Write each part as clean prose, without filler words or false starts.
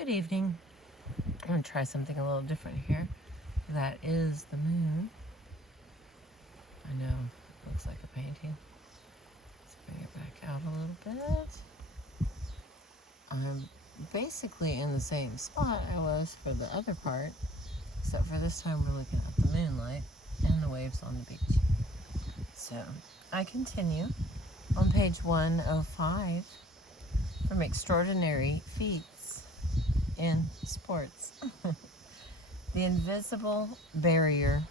Good evening. I'm going to try something a little different here. That is the moon. I know, it looks like a painting. Let's bring it back out a little bit. I'm basically in the same spot I was for the other part, except for this time we're looking at the moonlight and the waves on the beach. So, I continue on page 105 from Extraordinary Feats in Sports. The Invisible Barrier.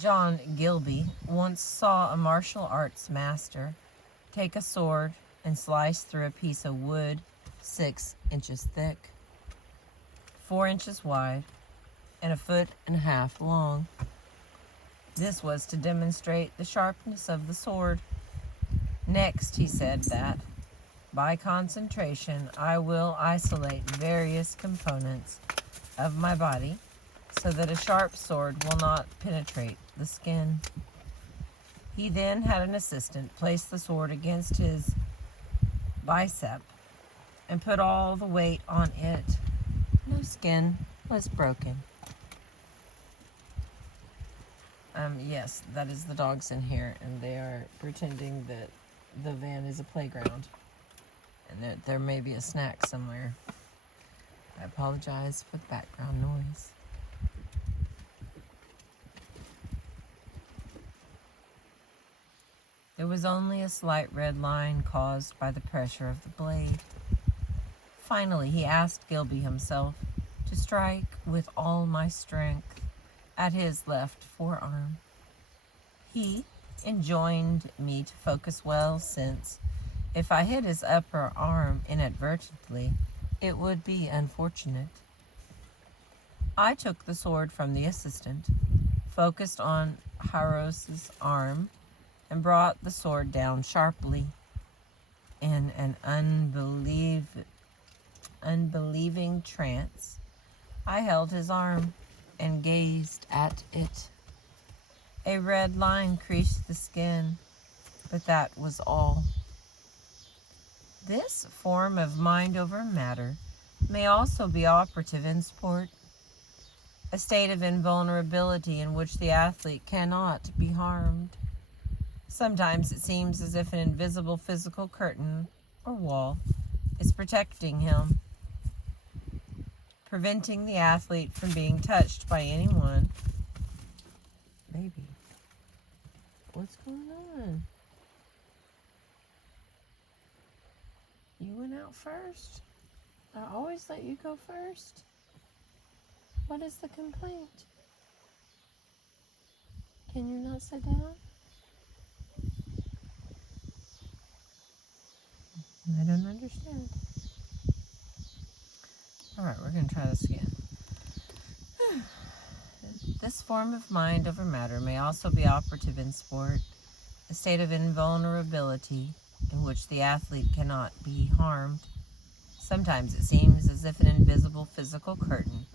John Gilby once saw a martial arts master take a sword and slice through a piece of wood 6 inches thick, 4 inches wide, and 1.5 feet long. This was to demonstrate the sharpness of the sword. Next, he said that, by concentration, I will isolate various components of my body so that a sharp sword will not penetrate the skin. He then had an assistant place the sword against his bicep and put all the weight on it. No skin was broken. Yes, that is the dogs in here, and they are pretending that the van is a playground. And there may be a snack somewhere. I apologize for the background noise. There was only a slight red line caused by the pressure of the blade. Finally, he asked Gilby himself to strike with all my strength at his left forearm. He enjoined me to focus well, since if I hit his upper arm inadvertently, it would be unfortunate. I took the sword from the assistant, focused on Haros's arm, and brought the sword down sharply. In an unbelieving trance, I held his arm and gazed at it. A red line creased the skin, but that was all. This form of mind over matter may also be operative in sport, a state of invulnerability in which the athlete cannot be harmed. Sometimes it seems as if an invisible physical curtain or wall is protecting him, preventing the athlete from being touched by anyone. Baby, what's going on? You went out first. I always let you go first. What is the complaint? Can you not sit down? I don't understand. Alright, we're going to try this again. This form of mind over matter may also be operative in sport, a state of invulnerability in which the athlete cannot be harmed. Sometimes it seems as if an invisible physical curtain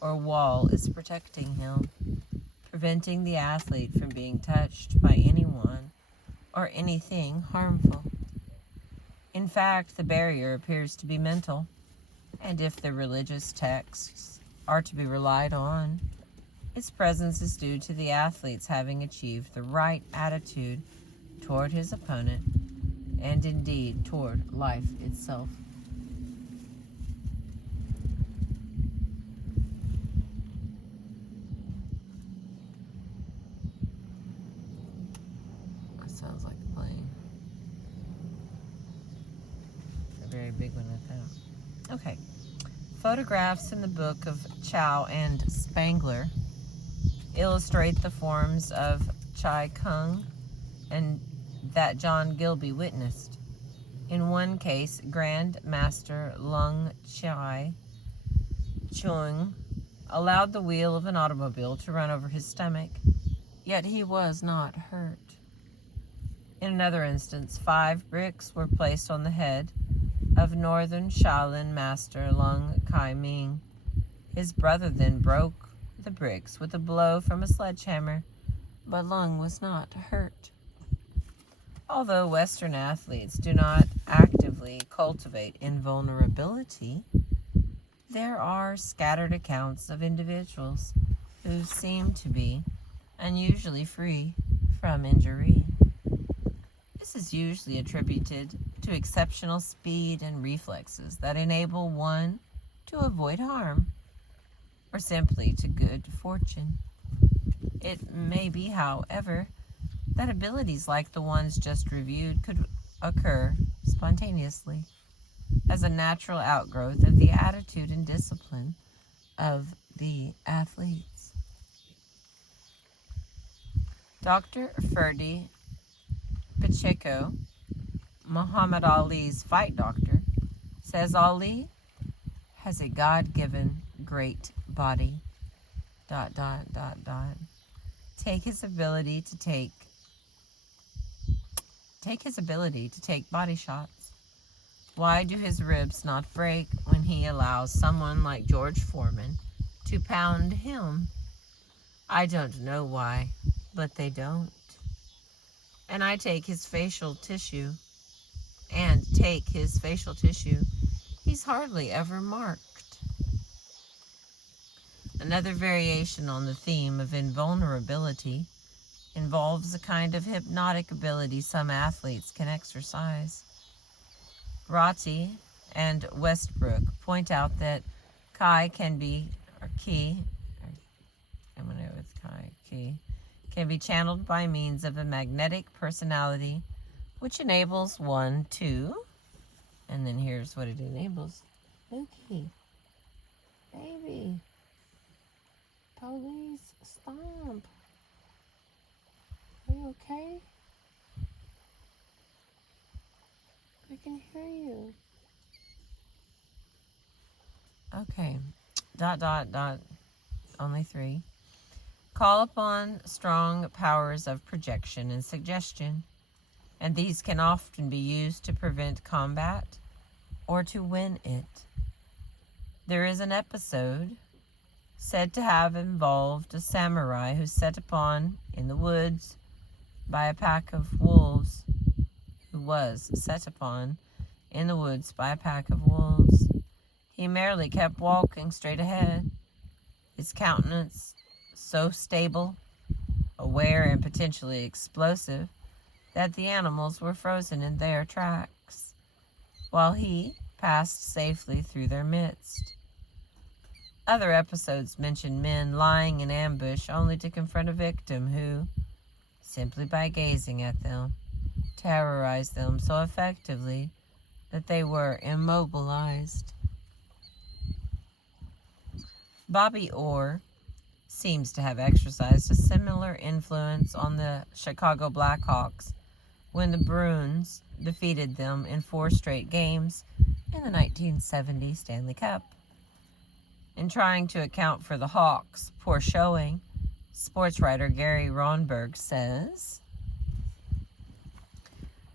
or wall is protecting him, preventing the athlete from being touched by anyone or anything harmful. In fact, the barrier appears to be mental, and if the religious texts are to be relied on, its presence is due to the athlete's having achieved the right attitude toward his opponent, and indeed toward life itself. That sounds like a plane. A very big one at that. Okay. Photographs in the book of Chow and Spangler illustrate the forms of Chai Kung and that John Gilby witnessed. In one case, Grand Master Lung Chai Chung allowed the wheel of an automobile to run over his stomach, yet he was not hurt. In another instance, 5 bricks were placed on the head of Northern Shaolin Master Lung Kai Ming. His brother then broke the bricks with a blow from a sledgehammer, but Lung was not hurt. Although Western athletes do not actively effectively cultivate invulnerability, there are scattered accounts of individuals who seem to be unusually free from injury. This is usually attributed to exceptional speed and reflexes that enable one to avoid harm, or simply to good fortune. It may be, however, that abilities like the ones just reviewed could occur spontaneously as a natural outgrowth of the attitude and discipline of the athletes. Dr. Ferdi Pacheco, Muhammad Ali's fight doctor, says Ali has a God-given great body. ... Take his ability to take body shots. Why do his ribs not break when he allows someone like George Foreman to pound him? I don't know why, but they don't. And take his facial tissue, he's hardly ever marked. Another variation on the theme of invulnerability involves a kind of hypnotic ability some athletes can exercise. Ratti and Westbrook point out that Chi can be channeled by means of a magnetic personality, which enables one to, and then here's what it enables. Lukey, baby, police, stomp. Are you okay? I can hear you. Okay. ... Only 3. Call upon strong powers of projection and suggestion, and these can often be used to prevent combat or to win it. There is an episode said to have involved a samurai who set upon in the woods by a pack of wolves, He merely kept walking straight ahead, his countenance so stable, aware, and potentially explosive that the animals were frozen in their tracks, while he passed safely through their midst. Other episodes mention men lying in ambush only to confront a victim who, simply by gazing at them, terrorized them so effectively that they were immobilized. Bobby Orr seems to have exercised a similar influence on the Chicago Blackhawks when the Bruins defeated them in 4 straight games in the 1970 Stanley Cup. In trying to account for the Hawks' poor showing, sports writer Gary Ronberg says,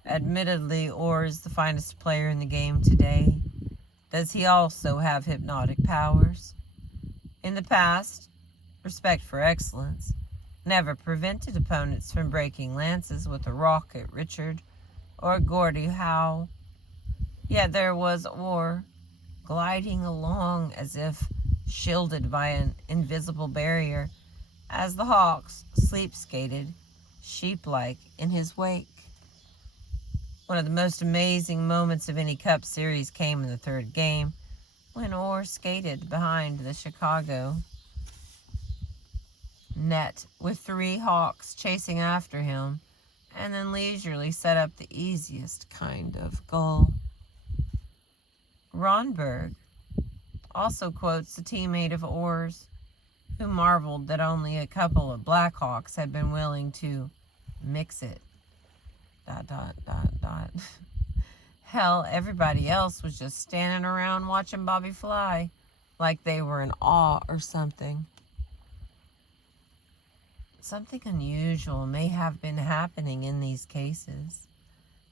admittedly, Orr is the finest player in the game today. Does he also have hypnotic powers? In the past, respect for excellence never prevented opponents from breaking lances with a Rocket Richard or Gordie Howe. Yet there was Orr, gliding along as if shielded by an invisible barrier, as the Hawks sleep-skated, sheep-like, in his wake. One of the most amazing moments of any Cup series came in the 3rd game, when Orr skated behind the Chicago net with 3 Hawks chasing after him, and then leisurely set up the easiest kind of goal. Ronberg also quotes a teammate of Orr's who marveled that only a couple of Blackhawks had been willing to mix it. ... Hell, everybody else was just standing around watching Bobby fly, like they were in awe or something. Something unusual may have been happening in these cases,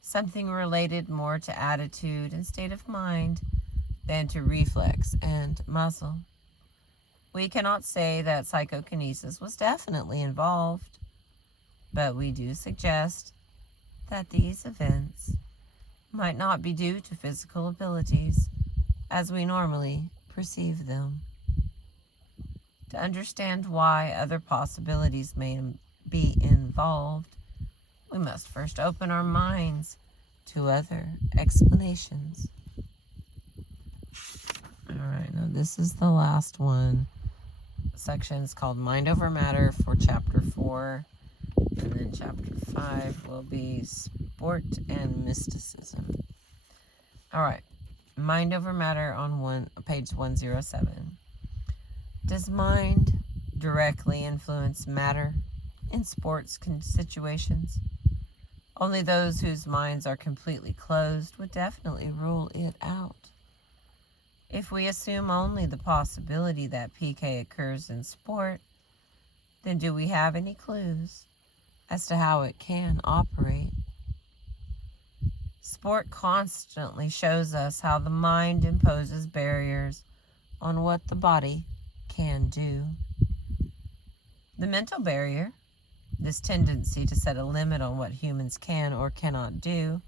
something related more to attitude and state of mind than to reflex and muscle. We cannot say that psychokinesis was definitely involved, but we do suggest that these events might not be due to physical abilities as we normally perceive them. To understand why other possibilities may be involved, we must first open our minds to other explanations. All right, now this is the last one. Section is called Mind Over Matter for Chapter 4. And then Chapter 5 will be Sport and Mysticism. All right, Mind Over Matter on page 107. Does mind directly influence matter in sports situations? Only those whose minds are completely closed would definitely rule it out. If we assume only the possibility that PK occurs in sport, then do we have any clues as to how it can operate? Sport constantly shows us how the mind imposes barriers on what the body can do. The mental barrier, this tendency to set a limit on what humans can or cannot do,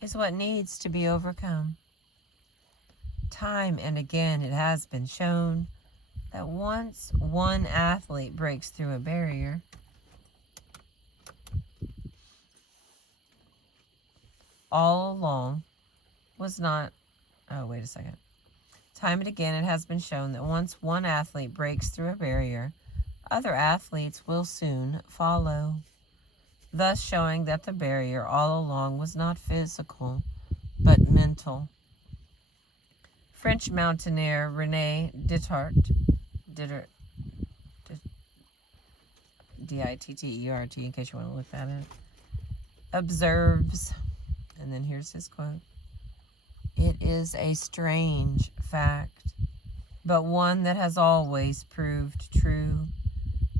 is what needs to be overcome. Time and again it has been shown that once one athlete breaks through a barrier, all along was not, Time and again it has been shown that once one athlete breaks through a barrier, other athletes will soon follow, thus showing that the barrier all along was not physical, but mental. French mountaineer René Dittert, D-I-T-T-E-R-T, in case you want to look that up, observes, and then here's his quote, "It is a strange fact, but one that has always proved true,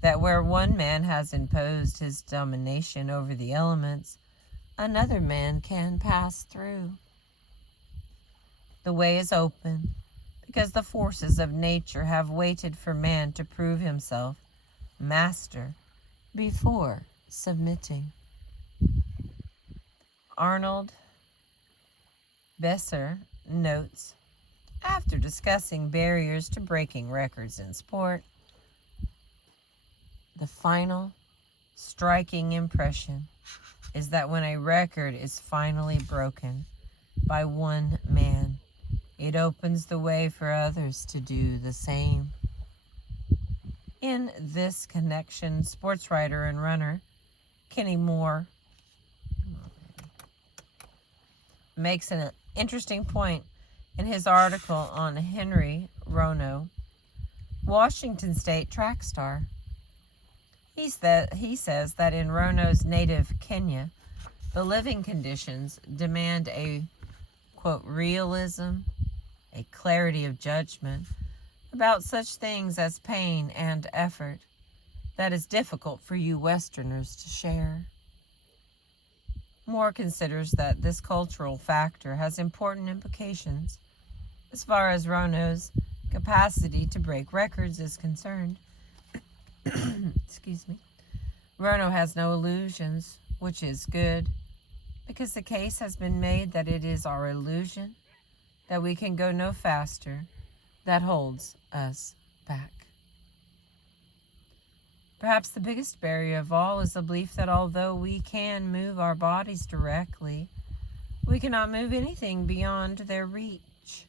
that where one man has imposed his domination over the elements, another man can pass through. The way is open, because the forces of nature have waited for man to prove himself master before submitting." Arnold Besser notes, after discussing barriers to breaking records in sport, the final striking impression is that when a record is finally broken by one man, it opens the way for others to do the same. In this connection, sports writer and runner Kenny Moore makes an interesting point in his article on Henry Rono, Washington State track star. He says that in Rono's native Kenya, the living conditions demand a, quote, realism, a clarity of judgment about such things as pain and effort that is difficult for you Westerners to share. Moore considers that this cultural factor has important implications as far as Rono's capacity to break records is concerned. Excuse me. Rono has no illusions, which is good, because the case has been made that it is our illusion that we can go no faster that holds us back. Perhaps the biggest barrier of all is the belief that although we can move our bodies directly, we cannot move anything beyond their reach.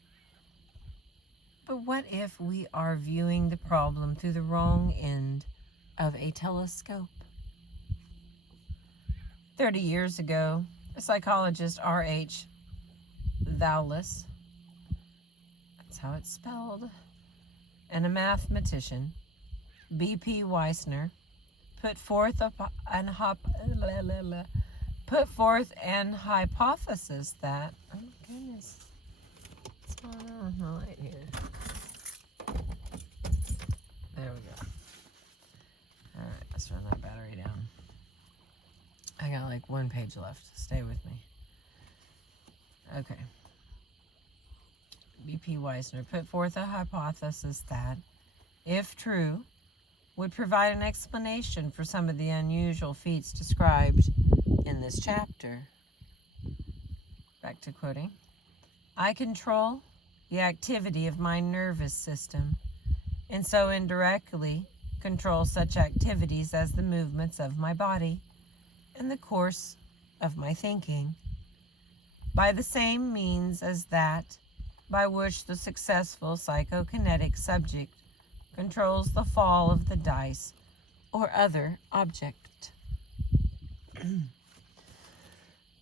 But what if we are viewing the problem through the wrong end of a telescope? 30 years ago, a psychologist, R.H. Thoulis, that's how it's spelled, and a mathematician, B.P. Weissner, put forth an hypothesis that, oh goodness, what's going on with my light here? There we go. All right, let's run that battery down. I got like one page left. Stay with me. Okay. B.P. Weissner put forth a hypothesis that, if true, would provide an explanation for some of the unusual feats described in this chapter. back to quoting, I control the activity of my nervous system, and so indirectly control such activities as the movements of my body and the course of my thinking, by the same means as that by which the successful psychokinetic subject controls the fall of the dice or other object.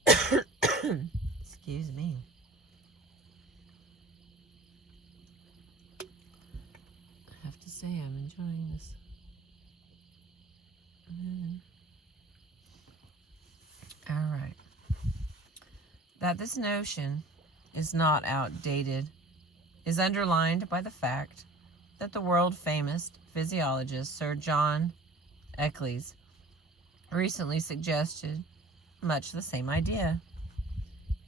Excuse me. I have to say I'm enjoying this. All right. That this notion is not outdated is underlined by the fact that the world-famous physiologist Sir John Eccles recently suggested much the same idea.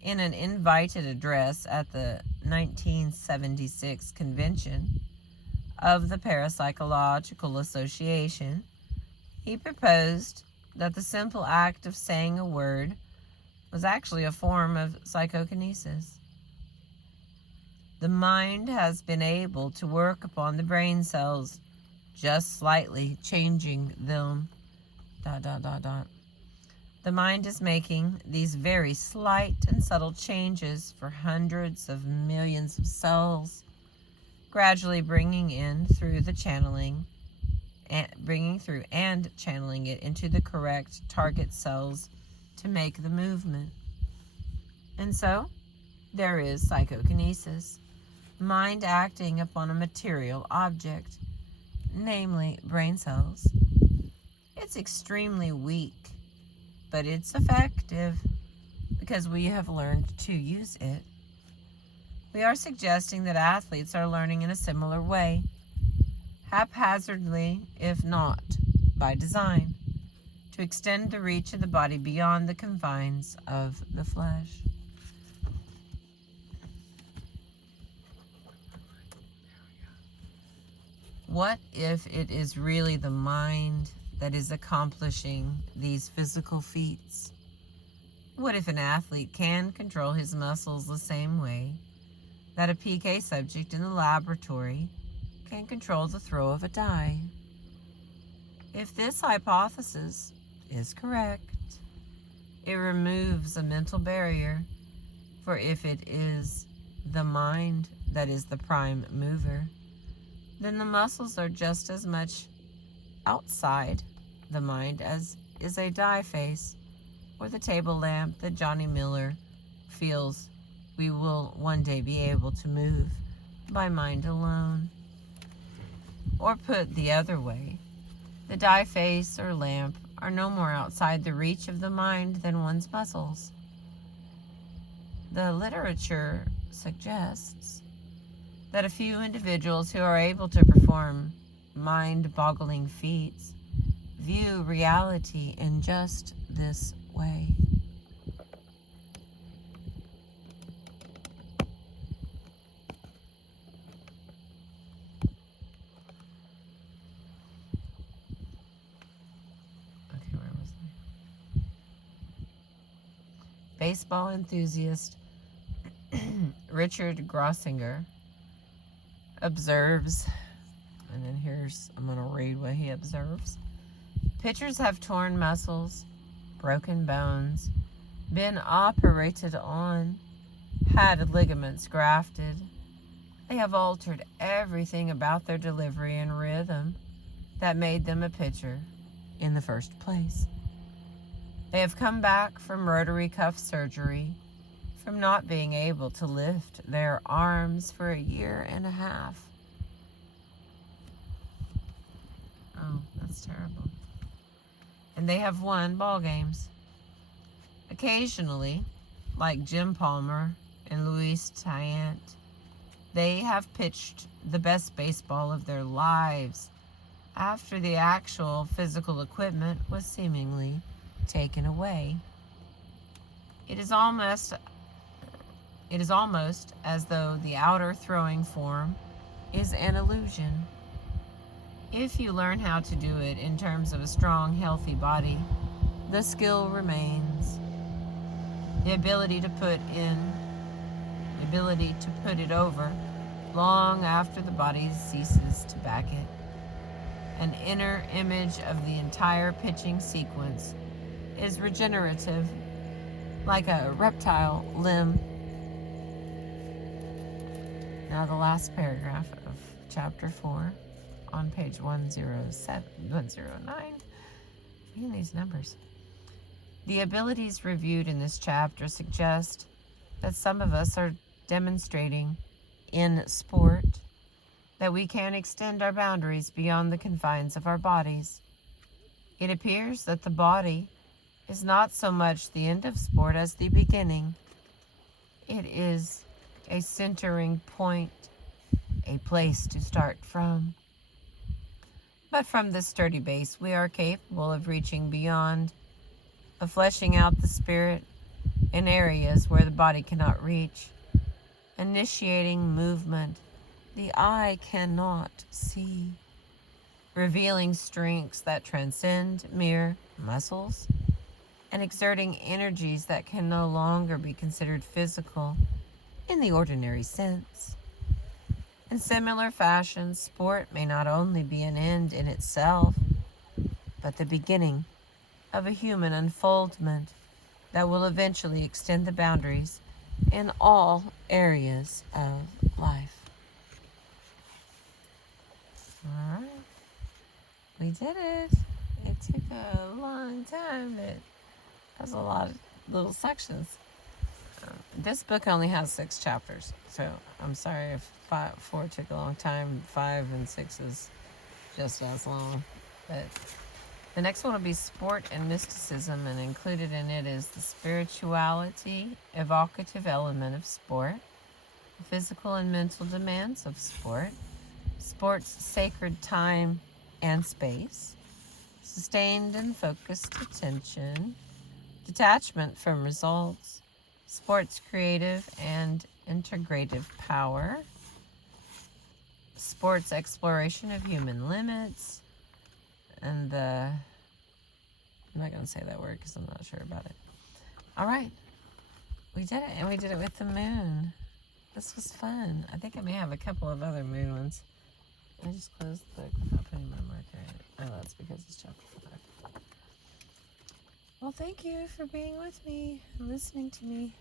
In an invited address at the 1976 convention of the Parapsychological Association, he proposed that the simple act of saying a word was actually a form of psychokinesis. The mind has been able to work upon the brain cells, just slightly changing them, ... The mind is making these very slight and subtle changes for hundreds of millions of cells, gradually bringing through and channeling it into the correct target cells to make the movement. And so, there is psychokinesis, mind acting upon a material object, namely brain cells. It's extremely weak, but it's effective because we have learned to use it. We are suggesting that athletes are learning in a similar way, haphazardly, if not by design, to extend the reach of the body beyond the confines of the flesh. What if it is really the mind that is accomplishing these physical feats? What if an athlete can control his muscles the same way that a PK subject in the laboratory can control the throw of a die? If this hypothesis is correct, it removes a mental barrier, for if it is the mind that is the prime mover, then the muscles are just as much outside the mind as is a die face or the table lamp that Johnny Miller feels we will one day be able to move by mind alone. Or put the other way, the die face or lamp are no more outside the reach of the mind than one's muscles. The literature suggests that a few individuals who are able to perform mind-boggling feats view reality in just this way. Okay, where was I? Baseball enthusiast Richard Grossinger observes, and then I'm going to read what he observes. Pitchers have torn muscles, broken bones, been operated on, had ligaments grafted. They have altered everything about their delivery and rhythm that made them a pitcher in the first place. They have come back from rotary cuff surgery, from not being able to lift their arms for a year and a half. Oh, that's terrible. And they have won ball games. Occasionally, like Jim Palmer and Luis Tiant, they have pitched the best baseball of their lives after the actual physical equipment was seemingly taken away. It is almost as though the outer throwing form is an illusion. If you learn how to do it in terms of a strong, healthy body, the skill remains. the ability to put it over long after the body ceases to back it. An inner image of the entire pitching sequence is regenerative, like a reptile limb. Now the last paragraph of chapter 4 on page 109. Reading these numbers. The abilities reviewed in this chapter suggest that some of us are demonstrating in sport that we can extend our boundaries beyond the confines of our bodies. It appears that the body is not so much the end of sport as the beginning. It is a centering point, a place to start from. But from this sturdy base, we are capable of reaching beyond, of fleshing out the spirit in areas where the body cannot reach, initiating movement the eye cannot see, revealing strengths that transcend mere muscles, and exerting energies that can no longer be considered physical in the ordinary sense. In similar fashion, sport may not only be an end in itself, but the beginning of a human unfoldment that will eventually extend the boundaries in all areas of life. All right, we did it. It took a long time. It has a lot of little sections. This book only has 6 chapters, so I'm sorry if 4 took a long time. 5 and 6 is just as long. But the next one will be Sport and Mysticism, and included in it is the spirituality, evocative element of sport, the physical and mental demands of sport, sport's sacred time and space, sustained and focused attention, detachment from results, sport's creative and integrative power, sport's exploration of human limits, and I'm not going to say that word because I'm not sure about it. All right. We did it, and we did it with the moon. This was fun. I think I may have a couple of other moon ones. I just closed the book without putting my marker in it. Oh, that's because it's chapter 5. Well, thank you for being with me and listening to me.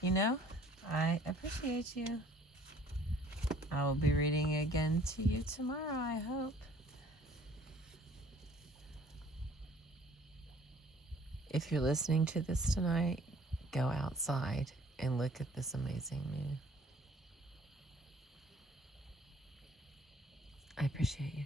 You know, I appreciate you. I will be reading again to you tomorrow, I hope. If you're listening to this tonight, go outside and look at this amazing moon. I appreciate you.